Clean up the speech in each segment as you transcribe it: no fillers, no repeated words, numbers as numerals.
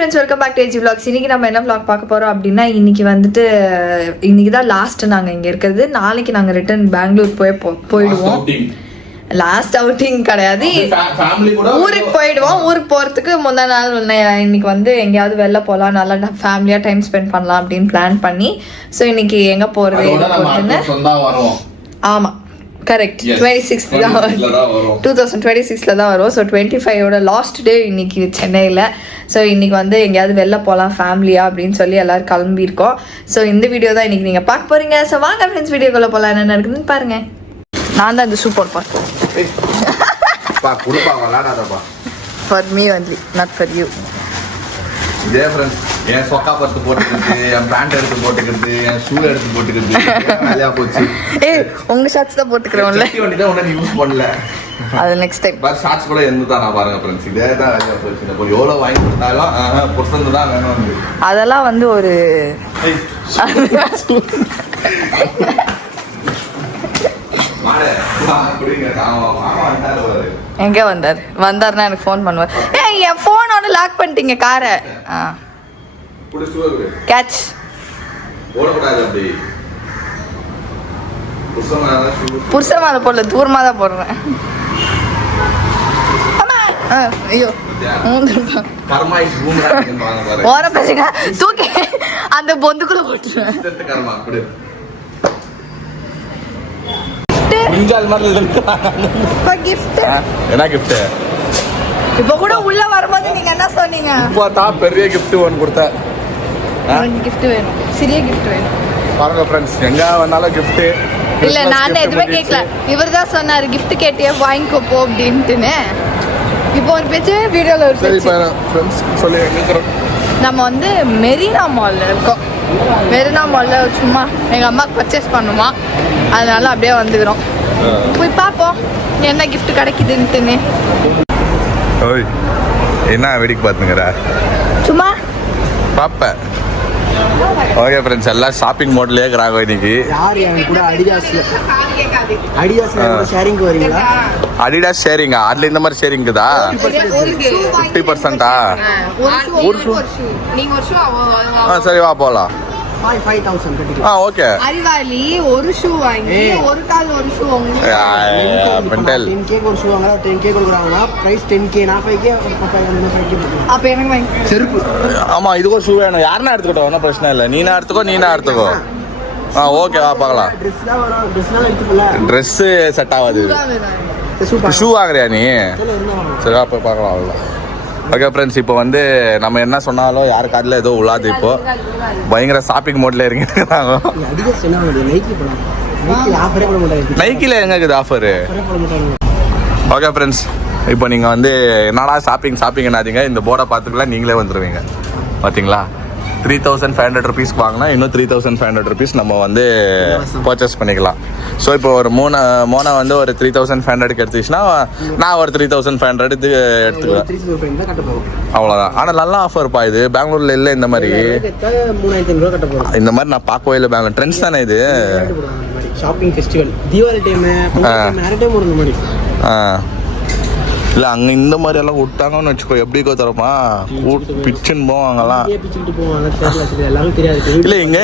friends, welcome back to AG Vlogs. இன்னைக்கு நம்ம என்ன vlog பார்க்க போறோம் அப்படின்னா இன்னைக்கு தான் லாஸ்ட் நாங்க இங்க இருக்குது. நாளைக்கு நாங்க ரிட்டர்ன் பெங்களூர் போயிடுவோம். லாஸ்ட் அவுட்டிங் கிடையாது, ஊருக்கு போயிடுவோம். ஊருக்கு போறதுக்கு முந்தா நாள் இன்னைக்கு எங்கேயாவது வெளில போகலாம், நல்லா ஃபேமிலியா டைம் ஸ்பெண்ட் பண்ணலாம் அப்படின்னு பிளான் பண்ணி. ஸோ இன்னைக்கு எங்க போறது? ஆமா கரெக்ட், 26 தான் வரும், 2026 தான் வரும். ஸோ 25ஓட லாஸ்ட் டே இன்னைக்கு சென்னையில். ஸோ இன்னைக்கு எங்கேயாவது வெளில போகலாம் ஃபேமிலியா அப்படின்னு சொல்லி எல்லாரும் கிளம்பியிருக்கோம். ஸோ இந்த வீடியோ தான் இன்னைக்கு நீங்கள் பார்க்க போறீங்க. ஸோ வாங்க ஃப்ரெண்ட்ஸ், வீடியோக்குள்ள போகலாம். என்ன நடக்குதுன்னு பாருங்க. நான் தான் இந்த சூப்பர் பார்த்தேன். For me only, not for you. இதே ஃப்ரெண்ட்ஸ், என் சொக்கா பத்து போட்டுக்கிறது, என் பேண்ட் எடுத்து போட்டுக்கிறது, என் ஷூ எடுத்து போட்டுக்கிறது நிறையா போச்சு. உங்க ஷார்ட்ஸ் தான் போட்டுக்கிறோம்ல, வண்டி தான் ஒன்றும் யூஸ் பண்ணல. அது நெக்ஸ்ட் டைம் பட் ஷார்ட்ஸ் கூட எந்த தான் நான் பாருங்க ஃப்ரெண்ட்ஸ், இதே தான் வேலையா போச்சு. இப்போ எவ்வளோ வாங்கி கொடுத்தாலும் புருஷன் தான் வேணும். அதெல்லாம் ஒரு எங்க வந்தாருன்னா எனக்கு ஃபோன் பண்ணுவார். என் ஃபோனோட லாக் பண்ணிட்டீங்க காரை. கேட்ச் புருஷன் மேல போடல, தூரமா தான் போடுறேன். ஐயோ ஓர பசங்க தூக்கி அந்த பொந்துக்குள்ள போட்டுருவேன். இப்ப கூட உள்ள வரும்போது நீங்க என்ன சொன்னீங்க? பெரிய கிஃப்ட் ஒன்னு கொடுத்தேன். கிஃப்ட் வேணும், சிறிய கிஃப்ட் வேணும். பாருங்க ஃப்ரெண்ட்ஸ், எங்க வந்தாலும் கிஃப்ட் இல்ல. நான் எதுவுமே கேட்கல, இவர் தான் சொன்னாரு கிஃப்ட் கேட்டியே வாங்கிக்கோ போ அப்படின்ட்டுன்னு. இப்போ ஒரு பேச்சு வீடியோல ஒரு சொல்லி நம்ம மெரினா மால்ல இருக்கோம். மெரினா மால்ல சும்மா எங்க அம்மாக்கு பர்ச்சேஸ் பண்ணுமா, அதனால அப்படியே வந்துக்கிறோம். போய் பார்ப்போம் என்ன கிஃப்ட் கிடைக்குதுன்ட்டுன்னு. என்ன வேடிக்கை பார்த்துங்கிற சும்மா பாப்பேன். ஓகே ஃப்ரெண்ட்ஸ், எல்லாம் ஷாப்பிங் மோட்லயே இருக்கிறாங்க இன்னைக்கு. அடிடாஸ் ஷேரிங்கா? அதுல இந்த மாதிரி ஷேரிங்குதா? 50%? சரி வா போலாம். ஓகே. அறிவாளி ஒரு ஷூ வாங்கி ஒரு கால் ஒரு ஷூ மெண்டல். 10k ஒரு ஷூ வாங்குறா, 10k கொடுக்குறாங்க. பிரைஸ் 10k, நான் 5k, 5k. அப்ப எனக்கு வாங்கி செருப்பு. ஆமா, இதுக்கு ஒரு ஷூ வேணும். யாருன்னா எடுத்துக்கிட்டோம், ஒன்றும் பிரச்சனை இல்லை. நீனா எடுத்துக்கோ. ஓகே வா பார்க்கலாம். ட்ரெஸ் செட் ஆகாது, ஷூ வாங்குறியா நீ? சரி வா போய் பார்க்கலாம். அவ்வளோதான். ஓகே ஃப்ரெண்ட்ஸ், இப்போ நம்ம என்ன சொன்னாலும் யாரு காதில் ஏதோ உள்ளாது. இப்போ பயங்கர ஷாப்பிங் மோட்ல இருக்கிறாங்க. நைக்கில எங்க இருக்குது ஆஃபரு? ஓகே ஃப்ரெண்ட்ஸ், இப்போ நீங்கள் என்னடா ஷாப்பிங் என்னாதீங்க, இந்த போர்டை பார்த்துக்கலாம் நீங்களே வந்துடுவீங்க. பார்த்தீங்களா? 3500 ருபீஸ்க்கு வாங்கினா இன்னும் 3500 ருபீஸ் நம்ம பர்ச்சேஸ் பண்ணிக்கலாம். ஸோ இப்போ ஒரு மோனை ஒரு 3500க்கு எடுத்துச்சுன்னா நான் ஒரு 3500 எடுத்துக்குவேன். அவ்வளோதான். ஆனால் நல்ல ஆஃபர்ப்பா இது. பெங்களூர்ல இல்லை இந்த மாதிரி. இந்த மாதிரி நான் பார்க்கவே இல்லை. பெங்களூர் ட்ரெண்ட்ஸ் தானே இது. ஷாப்பிங் ஃபெஸ்டிவல், தீபாவளி டைம், நிறைய டைம் வரும் இந்த மாதிரி. இல்லை அங்கே இந்த மாதிரி எல்லாம் விட்டாங்கன்னு வச்சுக்கோ, எப்படிக்கோ தரமா பிச்சுன்னு போவாங்கலாம். இல்லை இங்கே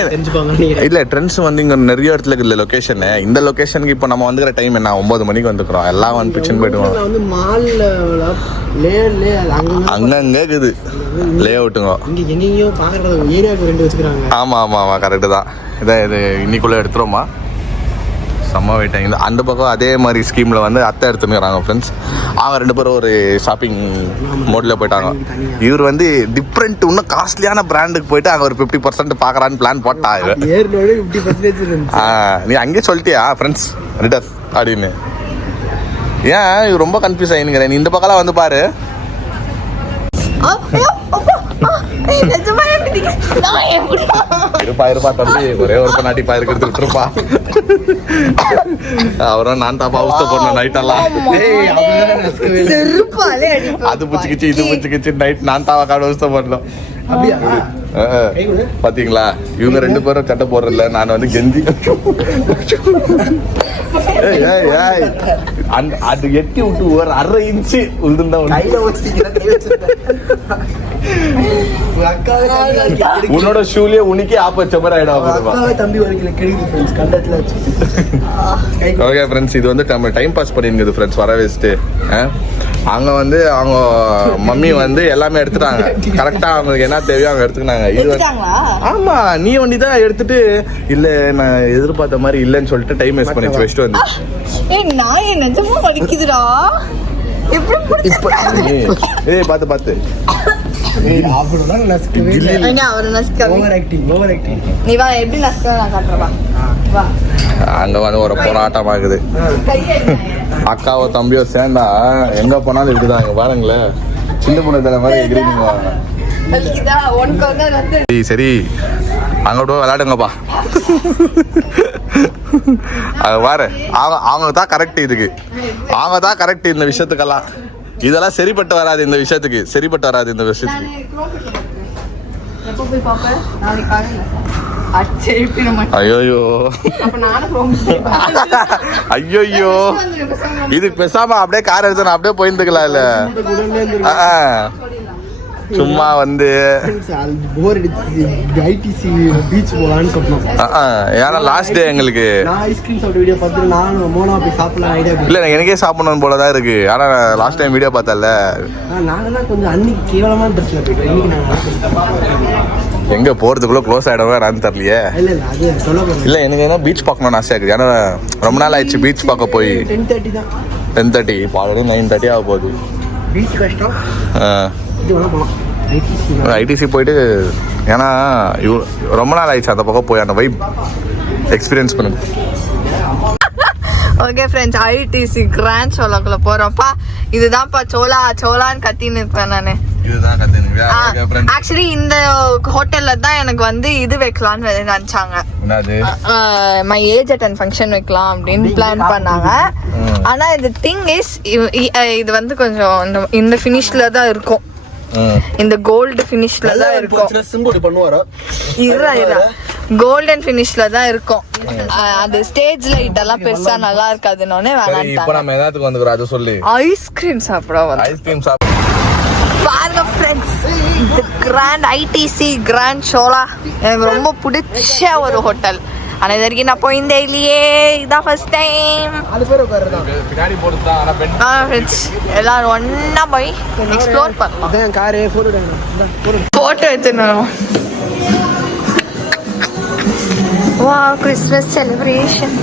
இல்லை ட்ரெண்ட்ஸ் இங்கே நிறைய இடத்துல இருக்குது லொக்கேஷனு. இந்த லொக்கேஷனுக்கு இப்போ நம்ம வந்துக்கிற டைம் என்ன, 9 மணிக்கு வந்துக்கிறோம். எல்லாம் பிச்சுன்னு போயிடுவோம். அங்கங்கே இருக்குது லே அவுட்டுங்க. ஆமாம் கரெக்டு தான். இது இன்னைக்குள்ளே எடுத்துருவோமா? செம்ம வெயிட்டாங்க. இந்த அந்த பக்கம் அதே மாதிரி ஸ்கீமில் அத்தை எடுத்துன்னு வராங்க ஃப்ரெண்ட்ஸ். அவங்க 2 பேரும் ஒரு ஷாப்பிங் மோடில் போயிட்டாங்க. இவர் டிஃப்ரெண்ட் இன்னும் காஸ்ட்லியான பிராண்டுக்கு போயிட்டு அங்கே ஒரு 50% பார்க்குறான்னு பிளான் போட்டாங்க. நீ அங்கேயே சொல்லிட்டியா ஃப்ரெண்ட்ஸ் ரிட்டர்ஸ் அப்படின்னு? ஏன் இவர் ரொம்ப கன்ஃபியூஸ் ஆகினுங்கிறேன். நீ இந்த பக்கம்லாம் பாரு. இருப்பா தம்பி, ஒரே ஒரு நாட்டி பாயிருக்கு விட்டுருப்பா. அவரும் நான் தாப்பா அவஸ்த போன நைட்டெல்லாம் அது புச்சுக்கிச்சு இது புச்சுக்கிச்சு நைட் நான் தாவா காடு அவஸ்த போடணும். பாத்தீங்களா? இவங்க 2 பேரும் சட்டை போடுறதில்ல, நான் கெஞ்சி அது எட்டி விட்டு ஒரு 1/2 இன்ச்சு விழுந்தா உன்னோட ஷூலயே உனக்கே ஆப் வச்ச மாதிரி ஆயிடும். தம்பி வரைக்கும் கிடைக்குது ஃப்ரெண்ட்ஸ் கண்டத்துல வச்சு. ஓகே ஃப்ரெண்ட்ஸ், இது வந்து நம்ம டைம் பாஸ் பண்ணிருக்குது ஃப்ரெண்ட்ஸ் வர வச்சுட்டு. அங்கே வந்து அவங்க மம்மி வந்து எல்லாமே எடுத்துட்டாங்க. கரெக்டாக அவங்களுக்கு என்ன தேவையோ அவங்க எடுத்துக்கினாங்க. இது ஆமா, நீ ஒண்டி தான் எடுத்துட்டு இல்ல நான் எதிர்பார்த்த மாதிரி இல்லைன்னு சொல்லிட்டு டைம் வேஸ்ட் பண்ணி வச்சுட்டு வந்து பார்த்து பார்த்து அங்க வந்து ஒரு போராட்டம் ஆகுது. அக்காவோ தம்பியோ சேர்ந்தா எங்க போனாலும் இப்படிதான். இங்க பாருங்களேன், சின்ன பொண்ணு தலை மாதிரி எகிரிங்க. சரி அங்கிட்ட விளையாடுங்கப்பா. அது பாரு, அவங்க தான் கரெக்ட். இதுக்கு அவங்க தான் கரெக்ட். இந்த விஷயத்துக்கெல்லாம் இதெல்லாம் சரிப்பட்டு வராது. இந்த விஷயத்துக்கு சரிப்பட்டு வராது. இந்த விஷயத்துக்கு ஐயோ ஐயோ, இதுக்கு பேசாம அப்படியே கார் எடுத்து நான் அப்படியே போயிருந்துக்கலாம். இல்ல சும்மா வந்து ஐடிசி பீச் போலான்னு சொன்னோம். ஏன்னா லாஸ்ட் டே எங்களுக்கு ஐஸ்கிரீம் சாப்பிட்ட வீடியோ பார்த்துட்டு நானும் மோனா போய் சாப்பிடலாம் ஐடியா. இல்ல எனக்கே சாப்பிடணும் போலதான் இருக்கு. ஆனா லாஸ்ட் டைம் வீடியோ பார்த்தல நாங்கெல்லாம் கொஞ்சம் அன்னைக்கு கேவலமான ட்ரெஸ்ல போயிட்டோம். இன்னைக்கு நாங்க எங்க போறதுக்குள்ள க்ளோஸ் ஆயிடவே நான் தெரியலையே. இல்ல எனக்கு என்ன பீச் பார்க்கணும்னு ஆசையா இருக்குது. ஏன்னா ரொம்ப நாள் ஆயிடுச்சு பீச் பார்க்க போய். 10:30 தான். 10:30 இப்போ ஆல்ரெடி 9:30 ஆக போகுது. பீச் கஷ்டம். ஐடிசி போயிட்டு, ஏன்னா ரொம்ப நாள் ஆயிடுச்சு அந்த பக்கம் போய் அந்த வைப் எக்ஸ்பீரியன்ஸ் பண்ணுங்க. ஓகே ஃப்ரெண்ட்ஸ், ஐடிசி கிராண்ட் சோலாக்குள்ள போறோம்ப்பா. இதுதான்ப்பா சோலா சோலான்னு கத்தின்னு இருப்பேன் நானு. ஆக்சுவலி இந்த ஹோட்டல்ல தான் எனக்கு வந்து இது வைக்கலாம்னு நினைச்சாங்க. மை ஏஜ் அட்டன் ஃபங்க்ஷன் வைக்கலாம் அப்படின்னு பிளான் பண்ணாங்க. ஆனா இது திங் இஸ், இது வந்து கொஞ்சம் இந்த ஃபினிஷ்ல தான் இருக்கும். இந்த கோல்டு ஃபினிஷ்ல தான் இருக்கும். கோல்டன் ஃபினிஷ்ல தான் இருக்கும். அது ஸ்டேஜ் லைட் எல்லாம் பெருசா நல்லா இருக்காதுன்னு வேணாம். ஐஸ்கிரீம் சாப்பிட ஐஸ்கிரீம் சாப்பிட பாருங்க ஃப்ரெண்ட்ஸ், இந்த கிராண்ட் ஐடிசி கிராண்ட் சோலா எனக்கு ரொம்ப பிடிச்ச ஒரு ஹோட்டல். ஆனா இது வரைக்கும் நான் போயிருந்தே இல்லையே, இதான் ஃபர்ஸ்ட் டைம். எல்லாரும் ஒன்னா போய் எக்ஸ்ப்ளோர் பண்ணலாம். போட்டோ எடுத்துனோம். வா, கிறிஸ்மஸ் செலிப்ரேஷன்.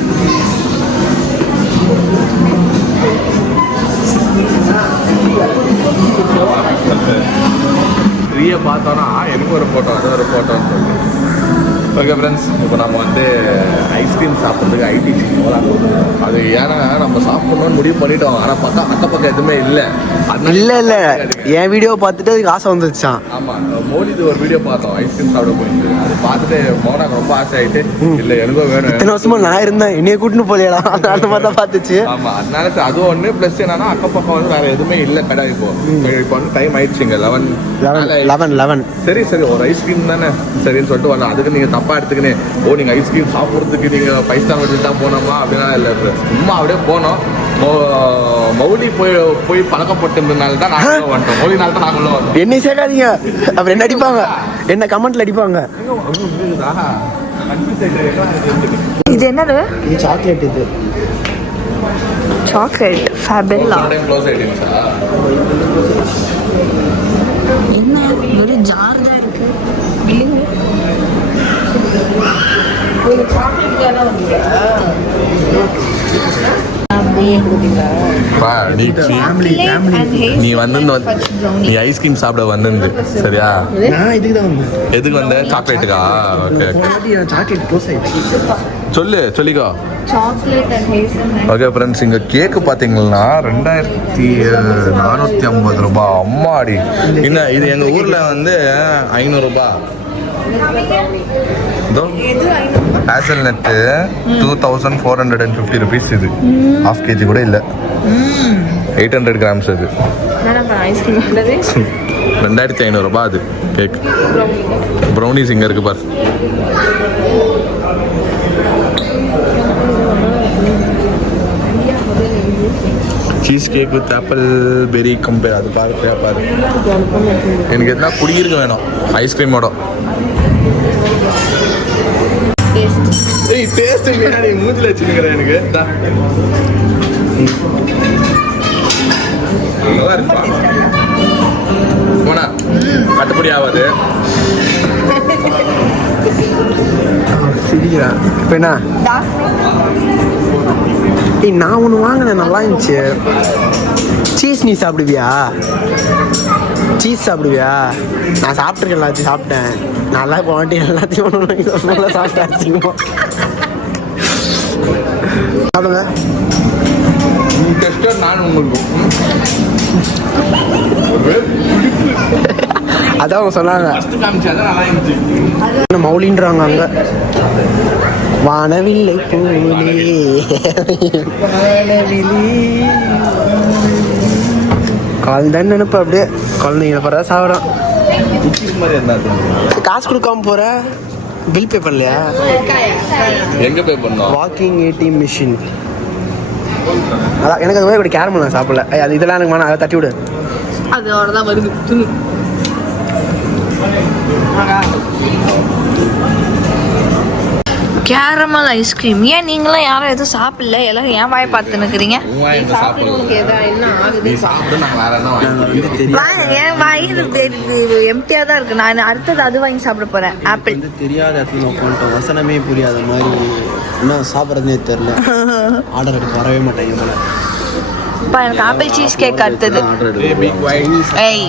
ட்ரீயை பார்த்தோன்னா எனக்கு ஒரு ஃபோட்டோ, அது ஒரு ஃபோட்டோன்னு சொல்லி. ஓகே ஃப்ரெண்ட்ஸ், இப்போ நம்ம வந்து ஐஸ்கிரீம் சாப்பிட்றதுக்கு ஐடிசி போகலாம். அது ஏன்னா நம்ம சாப்பிட்ணுன்னு முடிவு பண்ணிட்டோம். ஆனால் பார்த்தா அக்கப்பக்கம் எதுவுமே இல்லை. இல்லை என் வீடியோ பார்த்துட்டு அதுக்கு ஆசை வந்துருச்சான். ஆமாம், மோடிது ஒரு வீடியோ பார்த்தோம் ஐஸ்கிரீம் சாப்பிட போயிட்டு. அது பார்த்துட்டு மோனாக்கு ரொம்ப ஆசை ஆகிட்டு, இல்லை எனக்கும் வேணும். இத்தனை வருஷமா நான் இருந்தேன், என்னைய கூட்டின்னு போலியா அந்த மாதிரி தான் பார்த்துச்சு. ஆமாம், அதனால சார் அதுவும் ஒன்று. ப்ளஸ் என்னன்னா அக்கப்பக்கம் வந்து வேறு எதுவுமே இல்லை கடை. இப்போ வந்து டைம் ஆயிடுச்சுங்க 11. சரி ஒரு ஐஸ்கிரீம் தானே சரின்னு சொல்லிட்டு வரலாம். அதுக்கு நீங்கள் தப்பாக எடுத்துக்கினே நீங்கள் ஐஸ்கிரீம் சாப்பிட்றதுக்கு நீங்கள் 5 ஸ்டார் ஹோட்டல் தான் போனோமா அப்படின்னா இல்லை. சும்மா அப்படியே போனோம். மௌலி போய் பழக்கப்பட்டிருந்தனால தான் நாங்களும் வந்துட்டோம். மௌலினால தான் நாங்களும் வந்தோம். என்னை சேர்க்காதீங்க, அப்புறம் என்ன அடிப்பாங்க, என்ன கமெண்ட்ல அடிப்பாங்க. இது என்னது? இது சாக்லேட். இது சாக்லேட் ஃபேபெல்லா. க்ளோஸ் ஆயிடுச்சா? என்ன ஒரு ஜார் தான் இருக்கு. நீ வந்து நீ ஐஸ்கிரீம் சாப்பிட வந்து சரியா? எதுக்கு வந்த? சாக்லேட்டுக்கா? சொல்லிக்கோ. ஓகே ஃப்ரெண்ட்ஸ், இங்கே கேக்கு பார்த்தீங்கன்னா 2450 ரூபாய். அம்மாடி, என்ன இது எங்கள் ஊரில் வந்து 500 ரூபாய். ஹேசல்நட்டு 2450 ருபீஸ். இது ½ kg கூட இல்லை, 800 கிராம்ஸ். அது 2500 ரூபாய். அது கேக். ப்ரௌனிஸ் இங்கே இருக்கு பாரு. Cheese cake with apple berry compare அது பாரு பாரு. எனக்கு எதுனா குடியிருக்க வேணும் ஐஸ்கிரீமோட. ஏய் டேஸ்ட் பின்னாடி மூஞ்சில வச்சிருக்கிறேன் எனக்கு. நல்லா இருக்கா? போனா கட்டுப்படி ஆகாது. சரியா இப்போ என்ன நான் ஒன்று வாங்கினேன் நல்லா இருந்துச்சு. சீஸ் நீ சாப்பிடுவியா? சீஸ் சாப்பிடுவியா? நான் சாப்பிட்ருக்கேன், எல்லாத்தையும் சாப்பிட்டேன். நல்லா போட்டி எல்லாத்தையும் ஒன்று சாப்பிட்டேன். சாப்பிடுங்க. நான் உங்களுக்கு அதான் அவங்க சொன்னாங்க நல்லா இருந்துச்சு. மௌலின்றாங்க அங்கே. வானவில்லை பூவிலே கால் தான் நினைப்ப அப்படியே குழந்தைங்க போகிறா சாப்பிட்றான். மாதிரி இருந்தாது. காசு கொடுக்காம போற, பில் பே பண்ணலையா? எங்க பே பண்ணோம்? Walking ATM machine. அதான் எனக்கு அது மாதிரி இப்படி கேரமல் நான் சாப்பிடல. அது இதெல்லாம் எனக்கு வேணாம், அதை தட்டி விடு. அது அவ்வளோதான் வருது துணி. Caramel ice cream. ஏன் நீங்களாம் யாரும் எதுவும் சாப்பிடல? எல்லாரும் ஏன் வாய் பார்த்துன்னு இருக்கிறீங்க? என் வாய் எம்டியாக தான் இருக்கு. நான் அடுத்தது அது வாங்கி சாப்பிட போறேன். ஆப்பிள் தெரியாத இடத்துல உட்காந்துட்டோம். வசனமே புரியாத மாதிரி என்ன சாப்பிட்றதுனே தெரியல. ஆர்டர் எடுக்க வரவே மாட்டேங்க போல. எனக்கு ஆப்பிள் சீஸ் கேக் அடுத்தது. ஏய்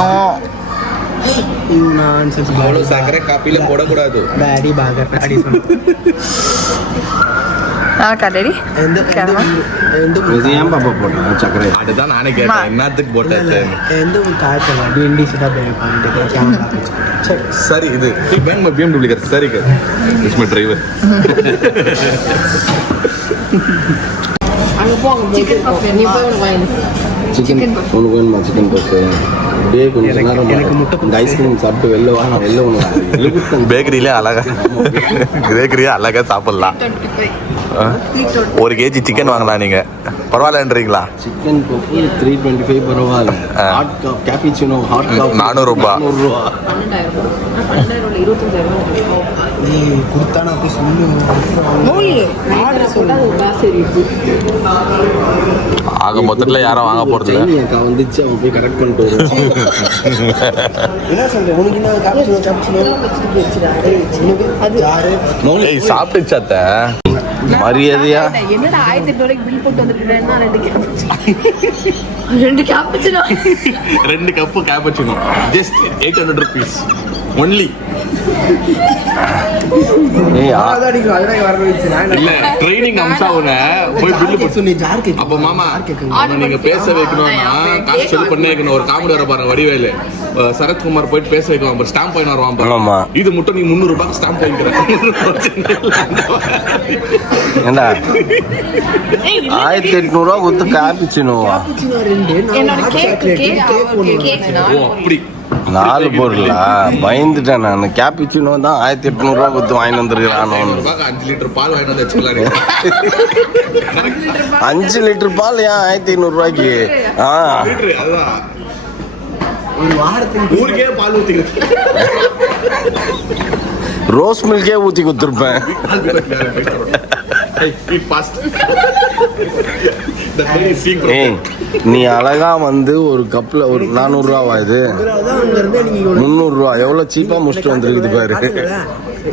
நோ சக்கரை காப்பில போடக்கூடாது. டாடி பாகர் டாடி ஏன் பாப்பா போட்டேன் சக்கரை? அதுதான் நானே கேட்டேன், என்னத்துக்கு போட்டாச்சு? எந்த ஒரு காய்ச்சல் சரி இது பேங்க் BMW कर सर कर इसमें ड्राइवर அங்க போ. அங்க சிக்கன் பஃப் நீ போய் வாங்க. சிக்கன் ஒன்று வேணுமா? சிக்கன் பஃப் அப்படியே கொஞ்சம் நேரம் இந்த ஐஸ்கிரீம் சாப்பிட்டு வெளில ஒன்று பேக்கரியிலே அழகா பேக்கரியே அழகா சாப்பிடலாம். 1 kg சிக்கன் வாங்கலாம் நீங்க, பரவாயில்லன்றீங்களா? சிக்கன் பஃப் 325 பரவாயில்ல. Hot coffee cappuccino hot coffee 400 ரூபாய். 12,000 கொடுத்தானா அப்படி சொல்லு. ஆக மொத்தத்துல யாரும் வாங்க போறது அக்கா வந்துச்சு, அவன் போய் கரெக்ட் பண்ணிட்டு என்ன சொல்றேன் உனக்கு? என்ன ஏய் சாப்பிட்டுச்சாத்த மரியாதையா? என்னடா 1800 பில் போட்டு வந்துட்டேன்னா 2 cappuccino 2 cup cappuccino just 800 rupees only. இல்ல ட்ரைனிங் அம்சா உன போய் பில்லு போட்டு. அப்ப மாமா நீங்க பேச வைக்கணும்னா காசு செலவு பண்ணே வைக்கணும். ஒரு காமெடி வர பாருங்க வடிவேலு சரத்குமார் போயிட்டு பேச வைக்கலாம், ஸ்டாம்ப் வாங்கி வருவான். இது மட்டும் நீ 300 ரூபாய்க்கு ஸ்டாம்ப் வாங்கிக்கிற. ஏண்டா 1800 ரூபா கொடுத்து கேப்பிச்சினோவா? என்னோட கேக் அப்படி 4 பொருளா? பயந்துட்டேன் நான். கேப்பிச்சினோ தான் 1800 ரூபா கொடுத்து வாங்கி வந்துருக்கானோ. 5 லிட்டர் பால் வாங்கி வந்து வச்சுக்கலாம். 5 லிட்டர் பால் ஏன் 1500 ரூபாய்க்கு? அதுதான் ஒரு வாரத்துக்கு ஊருக்கே பால் ஊத்திக்கிறேன். ரோஸ் மில்கே ஊத்தி கொடுத்துருப்பேன். ஏய் நீ அழகா வந்து ஒரு கப்ல ஒரு 400 ரூபாவா? இது 300 ரூபா. எவ்வளவு சீப்பா முடிச்சுட்டு வந்துருக்குது பாரு.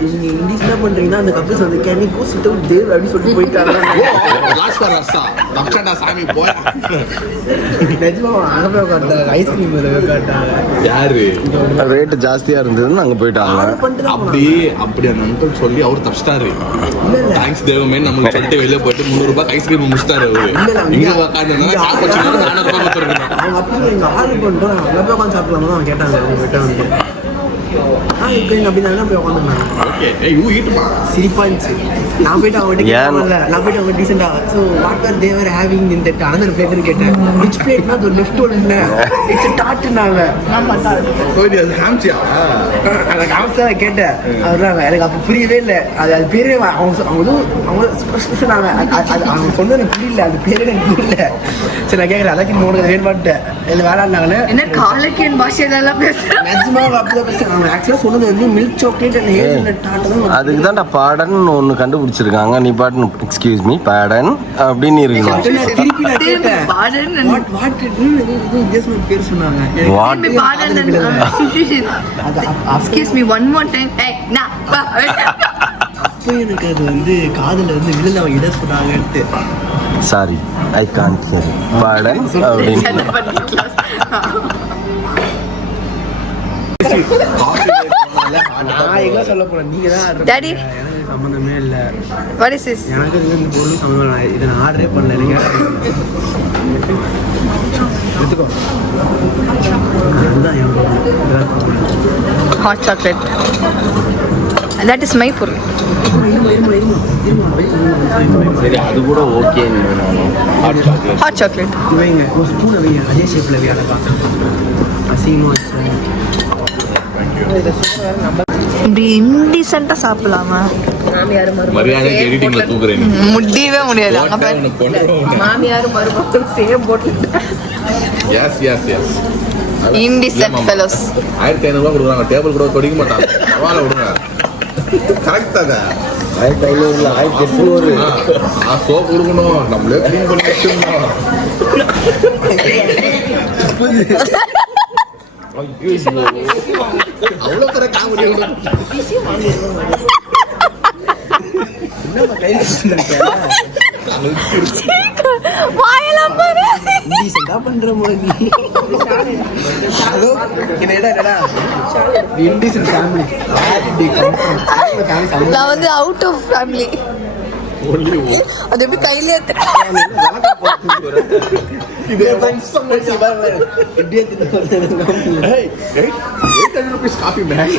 நீங்க இங்கிலீஷ் என்ன பண்றீங்கன்னா அந்த கப்பல்ஸ் வந்து can you go sit out there அப்படி சொல்லிட்டு போயிட்டாங்க. சாமி போய் நிஜமா அங்க போய் உட்கார்ந்தாங்க. ஐஸ்கிரீம் மேல உட்கார்ந்தாங்க. யாரு ரேட் ஜாஸ்தியா இருந்ததுன்னு அங்க போயிட்டாங்க. அப்படி அந்த அங்கிள் சொல்லி அவர் தப்பிச்சிட்டாரு. தேங்க்ஸ் தேவமே நமக்கு சொல்லிட்டு வெளியே போயிட்டு 300 ரூபாய் ஐஸ்கிரீம் முடிச்சிட்டாரு அவரு. இங்க உட்காந்து அவங்க அப்படி எங்க ஆர்டர் பண்ணிட்டோம் நல்லா போய் உட்காந்து சாப்பிடலாமா அவன் கேட்டாங்க அவங்க கிட்ட வந்து இப்போ எங்க அப்படி தானே போய் உட்காந்துருந்தாங்க சிரிப்பா இருந்துச்சு நான் போயிட்டு அவங்ககிட்ட கேட்கல நான் போயிட்டு அவங்க டீசெண்டா so what are they having in that another பிளேட்னு கேட்டேன் விச் பிளேட்னா அது லெஃப்ட் ஒன் இல்லை இட்ஸ் டாட்டுனாங்க நான் பார்த்தா அதை காமிச்சா நான் கேட்டேன் அவர்றாங்க எனக்கு அப்போ புரியவே இல்லை அது பேரே அவங்க சொன்னாங்க அது அவங்க சொன்னது எனக்கு புரியல அது பேரே எனக்கு புரியல சரி நான் கேட்குறேன் அதான் உனக்கு வேணுமாட்டேன் இல்லை வேளாண்டாங்களே என்ன காலக்கியன் பாஷையிலலாம் பேசுறேன் மேக்ஸிமம் அப்படிதான் பேசுறேன் அவங்க ஆக்சுவலாக சொன்னது வந்து milk chocolate and hazelnut dot அதுக்கு தான்டா பாடன் ஒன்று கண்டுபிடிச்சிருக்காங்க நீ பாட்டு எக்ஸ்கியூஸ் மீ பாடன் அப்படின்னு இருக்கணும் திருப்பி நான் கேட்டேன் பேர் சொன்னாங்க excuse me one more time அப்போ எனக்கு அது வந்து காதில் வந்து விழுந்து அவங்க இட சொன்னாங்கன்ட்டு sorry I can't hear pardon அப்படின்னு நான் எங்க சொல்ல போறேன் நீங்க தான் டாடி எனக்கு சம்மந்தமே இல்லை வாட் இஸ் திஸ் எனக்கு இந்த பொருளும் சம்மந்தம் இல்லை இதை நான் ஆர்டரே பண்ணல எனக்கு எடுத்துக்கோ அதுதான் என் hot chocolate that is my பொருள் சரி அது கூட ஓகே ஹாட் சாக்லேட் வைங்க ஒரு ஸ்பூன் வைங்க அதே ஷேப்ல வைங்க அசிங்கமா இப்படி இன்டீசெண்டா சாப்பிடலாமா மரியாதை எடிட்டிங்ல தூக்குறேன் முடியவே முடியாது அங்க பாரு மாமியார் மருமகள் சேம் போட்டு yes yes yes indecent fellows 1500 ரூபாய் கொடுக்குறாங்க டேபிள் கூட தொடிக்க மாட்டாங்க பரவாயில்ல விடுங்க கரெக்ட் தாங்க 1500 1800 சோப் கொடுக்கணும் நம்மளே க்ளீன் பண்ணி வச்சிருந்தோம் அவ்வளோ தர காமெடி வாயெல்லாம் பாரு இண்டீசெண்டா பண்ற மாதிரி ஹலோ என்னடா இண்டீசென்ட் ஃபேமிலி நான் வந்து அவுட் ஆஃப் ஃபேமிலி அது எப்படி கையிலே காஃபி பேக்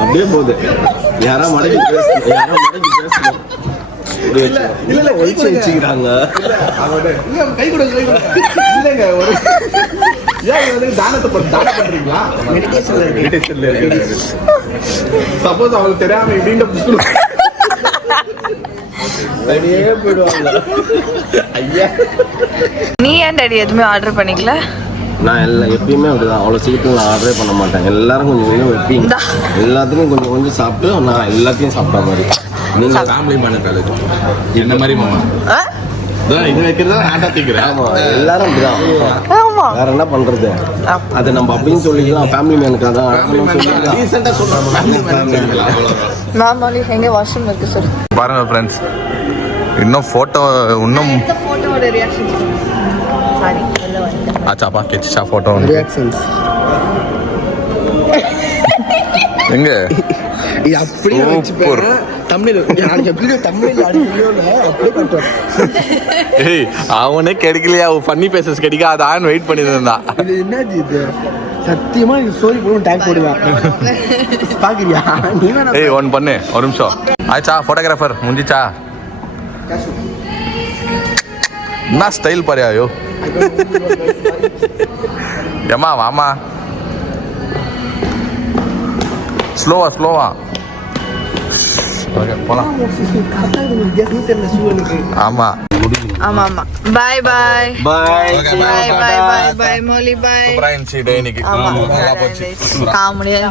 அப்படியே போகுது யாரா மடங்கி பேசணும் இல்ல ஒழிச்சு வச்சுக்கிறாங்க கை கூட இல்லைங்க ஒரு தானம் பண்றீங்களா சப்போஸ் அவங்களுக்கு தெரியாம இப்படின்னு போயிடுவாங்க ஐயா நீ ஏன் டாடி எதுவுமே ஆர்டர் பண்ணிக்கல நான் எப்பயுமே அப்படிதான் அவ்வளோ சீக்கிரம் நான் ஆர்டரே பண்ண மாட்டேன் எல்லாரும் கொஞ்சம் கொஞ்சம் வைப்பீங்க எல்லாத்துக்கும் கொஞ்சம் கொஞ்சம் சாப்பிட்டு நான் எல்லாத்தையும் சாப்பிட்ட மாதிரி நீங்க ஃபேமிலி மேன் காலேஜ் என்ன மாதிரி மாமா இது வைக்கிறதா ஹேண்டா தீக்கிறேன் ஆமா எல்லாரும் அப்படிதான் வேற என்ன பண்றது அதை நம்ம அப்படின்னு சொல்லிக்கலாம் ஃபேமிலி மேனுக்கு அதான் ரீசெண்டா சொல்றாங்க நார்மலி எங்க வாஷ்ரூம் இருக்கு சார் பாருங்க ஃப்ரெண்ட்ஸ் இன்னும் போட்டோ போட்டோவோட ரியாக்ஷன் சாரி ஆச்சாப்பா கெச்சிச்சா போட்டோ ரியாக்ஷன்ஸ் எங்க இது அப்படியே வச்சுப்பேன் தமிழ்ல வீடியோ தமிழ்ல அப்படியே காட்டுவேன் ஏய் அவனே கிடைக்கலையா ஃபன்னி பேசஸ் கிடைக்காதான்னு வெயிட் பண்ணிட்டு இருந்தான் இது என்னது இது சத்தியமா இது ஸ்டோரி போடும் டேக் போடுவேன் பாக்குறியா நீ வேணா ஏய் ஒன் பண்ணு ஒரு நிமிஷம் ஆச்சா போட்டோகிராஃபர் முடிஞ்சிச்சா என்ன ஸ்டைல் பாரியா ஐயோ ஏமா வாமா ஸ்லோவா ஓகே போலாம் ஆமா ஆமா பாய் பாய் பாய் பாய் பாய் பாய் பாய் மோலி பாய் இன்னைக்கு ஆமா நல்லா போச்சு காமெடியா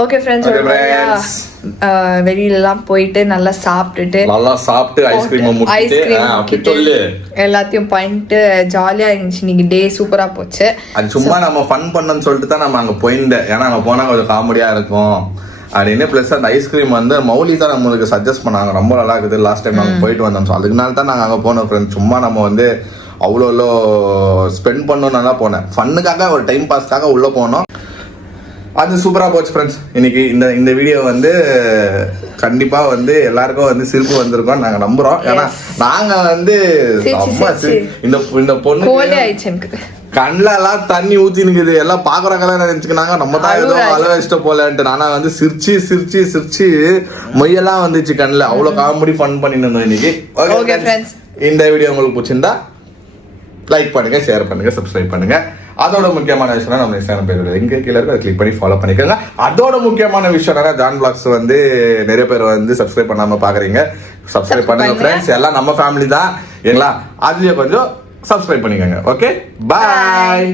ஓகே ஃப்ரெண்ட்ஸ் வெளியிலலாம் போயிட்டு நல்லா சாப்பிட்டுட்டு நல்லா சாப்பிட்டு ஐஸ்கிரீம் எல்லாத்தையும் பண்ணிட்டு ஜாலியா இருந்துச்சு இன்னைக்கு டே சூப்பரா போச்சு அது சும்மா நம்ம ஃபன் பண்ணன்னு சொல்லிட்டு தான் நம்ம அங்க போயிருந்தேன் ஏன்னா அங்க போனா கொஞ்சம் காமெடியா இருக்கும் அப்படின்னு பிளஸ் அந்த ஐஸ்கிரீம் வந்து மௌலி தான் நம்மளுக்கு சஜஸ்ட் பண்ணாங்க ரொம்ப நல்லா இருக்குது லாஸ்ட் டைம் நாங்கள் போயிட்டு வந்தோம் ஸோ அதுக்குனால தான் நாங்கள் அங்கே போனோம் ஃப்ரெண்ட்ஸ் சும்மா நம்ம வந்து அவ்வளோ ஸ்பெண்ட் பண்ணோம் நல்லா போனேன் ஃபன்னுக்காக ஒரு டைம் பாஸ்க்காக உள்ளே போனோம் அது சூப்பரா போச்சு ஃப்ரெண்ட்ஸ். இன்னைக்கு இந்த வீடியோ வந்து கண்டிப்பா வந்து எல்லாருக்கும் வந்து சிரிப்பு வந்திருக்கோம் நாங்க நம்புறோம். ஏன்னா நாங்க வந்து இந்த பொண்ணு கண்ணுல எல்லாம் தண்ணி ஊத்தி நிக்குது, எல்லாம் பாக்குறாங்க நினைச்சுக்கினாங்க நம்ம தான் ஏதோ அழ வச்சுட்டு போலன்ட்டு. நானா வந்து சிரிச்சு மொய்யெல்லாம் வந்துச்சு கண்ணுல. அவ்வளவு காமெடி ஃபன் பண்ணிட்டு இருந்தோம் இன்னைக்கு. ஓகே ஃப்ரெண்ட்ஸ், இந்த வீடியோ உங்களுக்கு பிடிச்சிருந்தா லைக் பண்ணுங்க, ஷேர் பண்ணுங்க, சப்ஸ்கிரைப் பண்ணுங்க. அதோட முக்கியமான விஷயம் நம்ம இன்ஸ்டாகிராம் பேஜ் எங்க கீழே இருக்கு, அதை கிளிக் பண்ணி ஃபாலோ பண்ணிக்கோங்க. அதோட முக்கியமான விஷயம் என்னன்னா ஜான் பிளாக்ஸ் வந்து நிறைய பேர் வந்து சப்ஸ்கிரைப் பண்ணாம பாக்குறீங்க. சப்ஸ்கிரைப் பண்ணுங்க ஃப்ரெண்ட்ஸ், எல்லாம் நம்ம ஃபேமிலி தான். ஏங்களா, அதுலயே கொஞ்சம் சப்ஸ்கிரைப் பண்ணிக்கோங்க. ஓகே, பாய்.